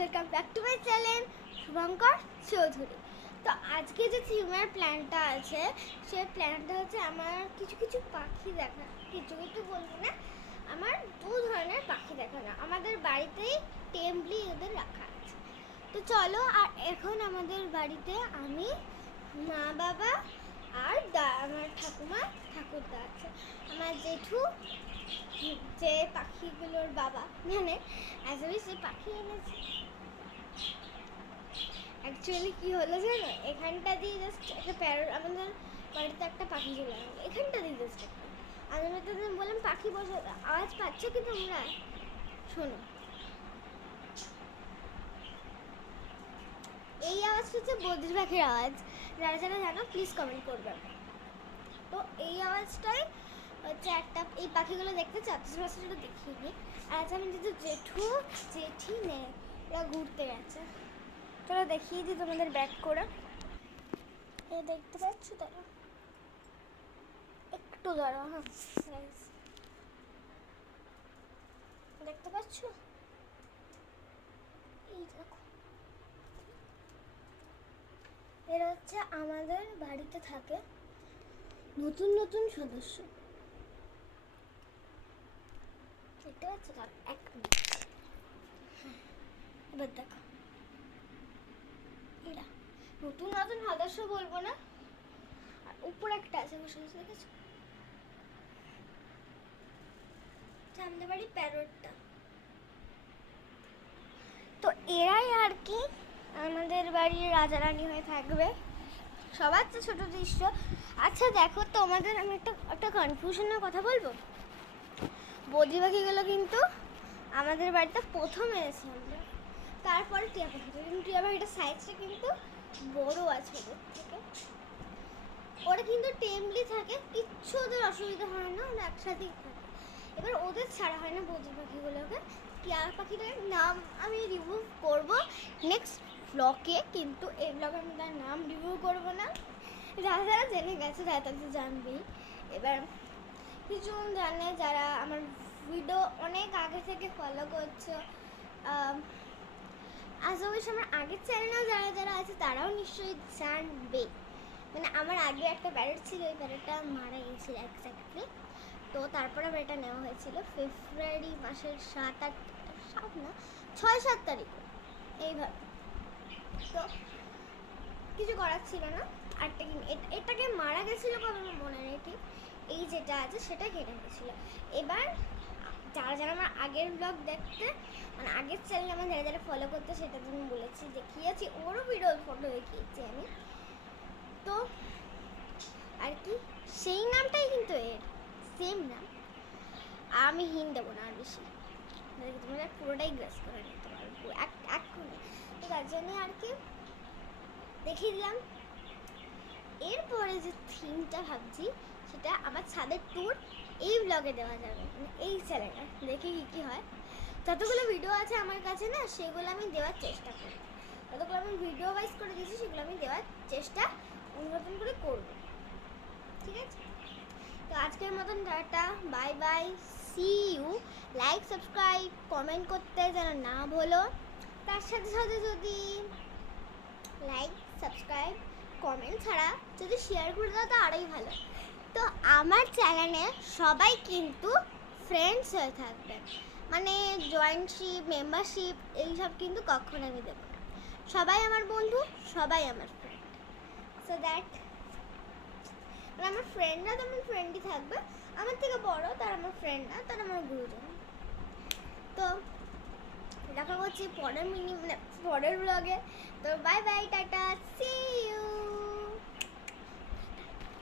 Welcome back to my channel Shubhankar Chowdhury. তো আজকে যে থিমের প্ল্যানটা আছে সেই প্ল্যানটা হচ্ছে আমার কিছু কিছু পাখি দেখা, কিছু কিছু বলবো না, আমার দু ধরনের পাখি দেখানো। আমাদের বাড়িতেই টেমলি ওদের রাখা আছে। তো চলো, আর এখন আমাদের বাড়িতে আমি, মা বাবা আর আমার ঠাকুমা ঠাকুরদা আছে। আমার জেঠু যে পাখিগুলোর বাবা, মানে সে পাখি এনেছে। অ্যাকচুয়ালি কি হলো জানো, এখানটা দিয়ে জাস্ট একটা প্যারট, আমাদের বাড়িতে একটা পাখি চলে গেল এখানটা দিয়ে জাস্ট একটা। আমি তোদের বললাম পাখি বসে, আওয়াজ পাচ্ছ কি তোমরা? শোনো, এই আওয়াজটা হচ্ছে বদ্রি পাখির আওয়াজ। যারা যারা জানো প্লিজ কমেন্ট করবে। তো এই আওয়াজটাই হচ্ছে একটা, এই পাখিগুলো দেখতে চাচ্ছি সেটা দেখিয়ে দিই। আর আজ আমি যেহেতু জেঠু জেঠি নেই, এরা ঘুরতে গেছে। তোরা দেখিয়ে দিই তোমাদের ব্যাক করে। দেখতে পাচ্ছ তারা? একটু দাঁড়াও, হ্যাঁ দেখতে পাচ্ছ? এই দেখো, এরা হচ্ছে আমাদের বাড়িতে থাকে নতুন নতুন সদস্য। দেখতে পাচ্ছ? তার এক মিনিট, এবার দেখো, এরা নতুন নতুন সদস্য বলবো না। আর উপর একটা আছে বসে বসে, দেখেছো? আমাদের বাড়ি প্যারটটা। তো এরাই আর কি আমাদের বাড়ির রাজা রানী হয়ে থাকবে। সবার তো ছোট দৃশ্য। আচ্ছা দেখো, তোমাদের আমি একটা কনফিউশনের কথা বলবো। বদ্রি পাখিগুলো কিন্তু আমাদের বাড়িতে প্রথম এনেছি আমরা, তারপরে টিয়া পাখিটা। কিন্তু টিয়া পাখিটার সাইজটা কিন্তু বড় আছে ওদের থেকে। ওরা কিন্তু টেমলি থাকে, কিচ্ছু ওদের অসুবিধা হয় না, ওরা একসাথেই থাকে। এবার ওদের ছাড়া হয় না বদ্রি পাখিগুলোকে। টিয়া পাখিটার নাম আমি রিভিউ করবো নেক্সট ব্লগে, কিন্তু এই ব্লগে আমি তার নাম রিভিউ করবো না। যারা যারা জেনে গেছে তারা তো জানবেই। এবার কিছু জানে যারা আমার ভিডিও অনেক আগে থেকে ফলো করছো, আজ অবশ্য আমার আগের চ্যানেলেও যারা যারা আছে তারাও নিশ্চয়ই জানবে। মানে আমার আগে একটা প্যারেট ছিল, ওই প্যারেটটা মারা গিয়েছিল এক্স্যাক্টলি। তো তারপরে আবার এটা নেওয়া হয়েছিল ফেব্রুয়ারি মাসের 6-7 তারিখ এইভাবে। তো কিছু করার ছিল না। আর এটাকে মারা গেছিলো কবে আমার মনে নেই ঠিক। এই যেটা আছে সেটা কেটে গেছিল। এবার যারা যারা আমার আগের ব্লগ দেখতে, মানে আগের চ্যানেল আমার যারা যারা ফলো করতে, সেটা আমি বলেছি, দেখিয়েছি, ওরও ভিডিও ফটো দেখিয়েছি আমি। তো আর কি সেই নামটাই কিন্তু এর সেম নাম। আমি হিন দেবো না আর বেশি, তোমরা পুরোটাই গ্রেস করে নিতে পারবো এক করে। তো তার জন্যে আর কি দেখিয়ে দিলাম। এরপরে যে থিমটা ভাবছি সেটা আমার ছাদের ট্যুর এই ব্লগে দেওয়া যাবে, মানে এই চ্যানেলে দেখে কী হয়। যতগুলো ভিডিও আছে আমার কাছে না, সেগুলো আমি দেওয়ার চেষ্টা করি। যতগুলো আমি ভিডিও ওয়াইজ করে দিয়েছি সেগুলো আমি দেওয়ার চেষ্টা নতুন করে করব, ঠিক আছে? তো আজকের মতন tata, bye bye, see you. Like subscribe comment করতে যেন না ভুলো। তার সাথে সাথে যদি লাইক সাবস্ক্রাইব কমেন্ট ছাড়া যদি শেয়ার করে দাও তো আরোই ভালো। তো আমার চ্যানেলে সবাই কিন্তু ফ্রেন্ডস হয়ে থাকবে, মানে জয়েন্টশিপ মেম্বারশিপ এইসব কিন্তু কখনো আমি দেবো না। সবাই আমার বন্ধু, সবাই আমার ফ্রেন্ড। সো দ্যাট আমার ফ্রেন্ডরা তো আমার ফ্রেন্ডই থাকবে, আমার থেকে বড় তারা আমার ফ্রেন্ড না, তারা আমার গুরুজন। তো দেখা করছি পরের পরের ব্লগে। তো bye bye, tata, see you.